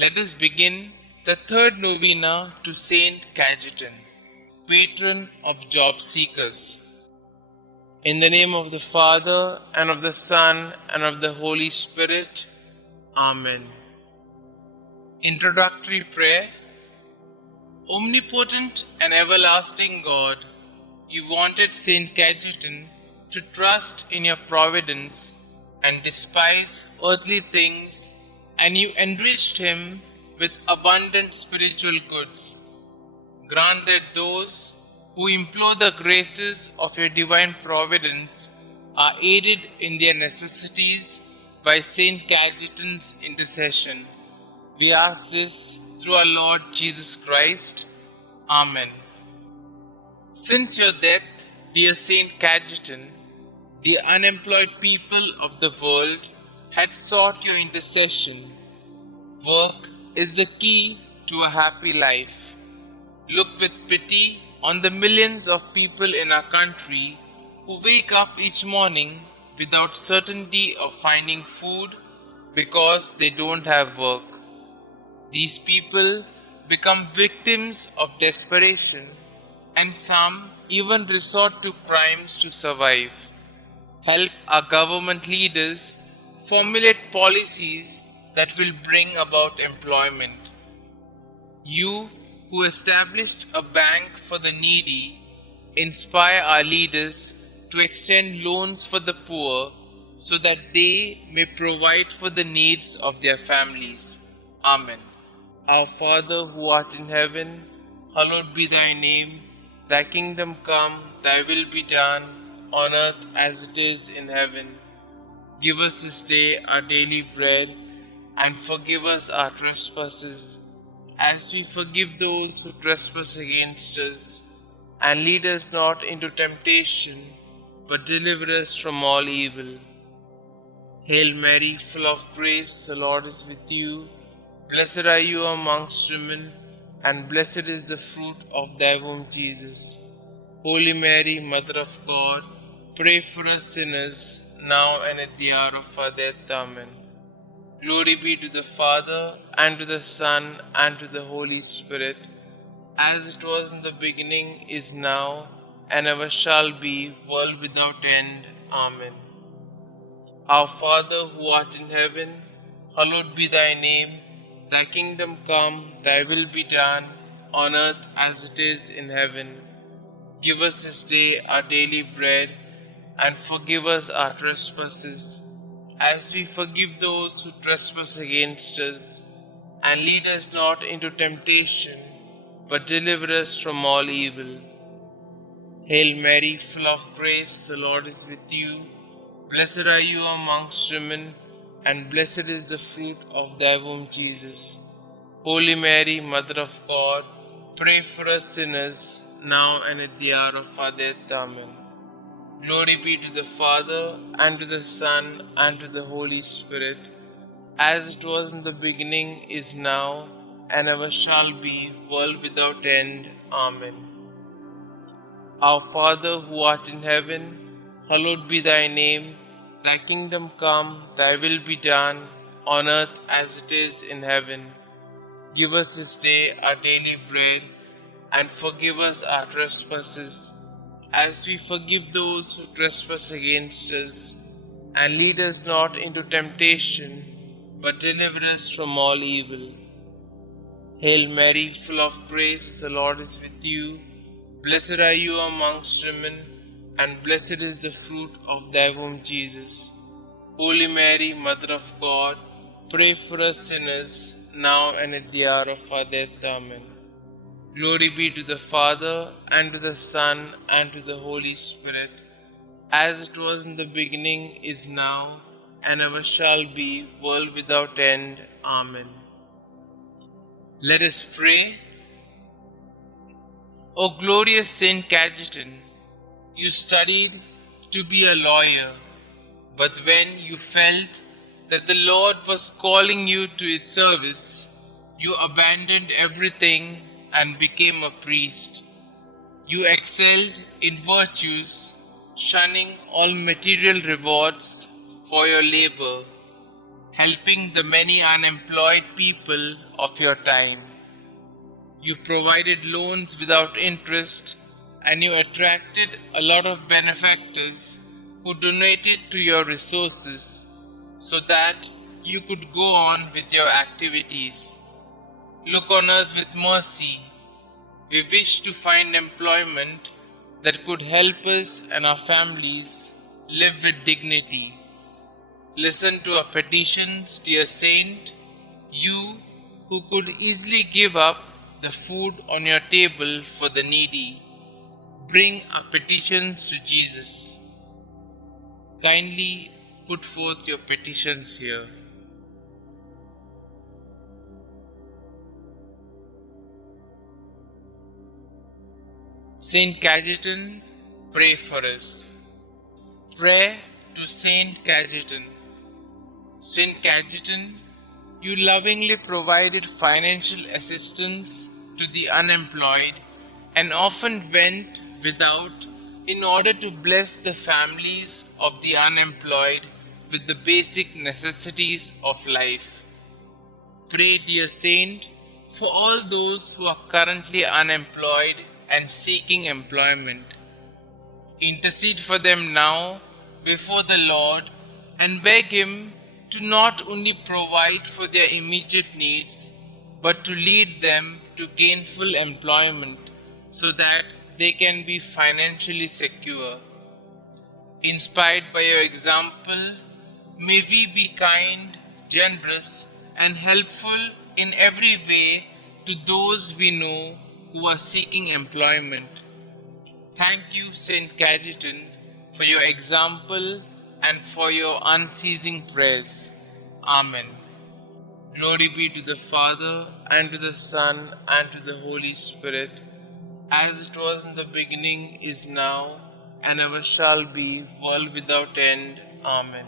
Let us begin the third novena to St Cajetan, patron of job seekers. In the name of the Father, and of the Son, and of the Holy Spirit. Amen. Introductory Prayer. Omnipotent and everlasting God, you wanted St Cajetan to trust in your providence and despise earthly things, and you enriched him with abundant spiritual goods. Grant that those who implore the graces of your divine providence are aided in their necessities by St Cajetan's intercession. We ask this through our Lord Jesus Christ. Amen. Since your death, dear St Cajetan, the unemployed people of the world had sought your intercession. Work is the key to a happy life. Look with pity on the millions of people in our country who wake up each morning without certainty of finding food because they don't have work. These people become victims of desperation, and some even resort to crimes to survive. Help our government leaders formulate policies that will bring about employment. You who established a bank for the needy, inspire our leaders to extend loans for the poor so that they may provide for the needs of their families. Amen. Our Father who art in heaven, hallowed be thy name. Thy kingdom come, thy will be done, on earth as it is in heaven. Give us this day our daily bread, and forgive us our trespasses, as we forgive those who trespass against us. And lead us not into temptation, but deliver us from all evil. Hail Mary, full of grace, the Lord is with you. Blessed are you amongst women, and blessed is the fruit of thy womb, Jesus. Holy Mary, Mother of God, pray for us sinners, now and at the hour of our death. Amen. Glory be to the Father, and to the Son, and to the Holy Spirit, as it was in the beginning, is now, and ever shall be, world without end. Amen. Our Father who art in heaven, hallowed be thy name. Thy kingdom come, thy will be done, on earth as it is in heaven. Give us this day our daily bread, and forgive us our trespasses, as we forgive those who trespass against us. And lead us not into temptation, but deliver us from all evil. Hail Mary, full of grace, the Lord is with you. Blessed are you amongst women, and blessed is the fruit of thy womb, Jesus. Holy Mary, Mother of God, pray for us sinners, now and at the hour of our death. Amen. Glory be to the Father, and to the Son, and to the Holy Spirit, as it was in the beginning, is now, and ever shall be, world without end. Amen. Our Father who art in heaven, hallowed be thy name. Thy kingdom come, thy will be done, on earth as it is in heaven. Give us this day our daily bread, and forgive us our trespasses, as we forgive those who trespass against us. And lead us not into temptation, but deliver us from all evil. Hail Mary, full of grace, the Lord is with you. Blessed are you amongst women, and blessed is the fruit of thy womb, Jesus. Holy Mary, Mother of God, pray for us sinners, now and at the hour of our death. Amen. Glory be to the Father, and to the Son, and to the Holy Spirit, as it was in the beginning, is now, and ever shall be, world without end. Amen. Let us pray. O glorious St Cajetan, you studied to be a lawyer, but when you felt that the Lord was calling you to his service, you abandoned everything and became a priest. You excelled in virtues, shunning all material rewards for your labor. helping the many unemployed people of your time. You provided loans without interest, and you attracted a lot of benefactors who donated to your resources so that you could go on with your activities. Look on us with mercy. We wish to find employment that could help us and our families live with dignity. Listen to our petitions, dear Saint, you who could easily give up the food on your table for the needy. Bring our petitions to Jesus. Kindly put forth your petitions here. St Cajetan, pray for us. Prayer to St Cajetan. St Cajetan, you lovingly provided financial assistance to the unemployed and often went without in order to bless the families of the unemployed with the basic necessities of life. Pray, dear Saint, for all those who are currently unemployed and seeking employment. Intercede for them now before the Lord and beg Him to not only provide for their immediate needs, but to lead them to gainful employment so that they can be financially secure. Inspired by your example, may we be kind, generous, and helpful in every way to those we know who are seeking employment. Thank you, St. Cajetan, for your example and for your unceasing prayers. Amen. Glory be to the Father, and to the Son, and to the Holy Spirit, as it was in the beginning, is now, and ever shall be, world without end. Amen.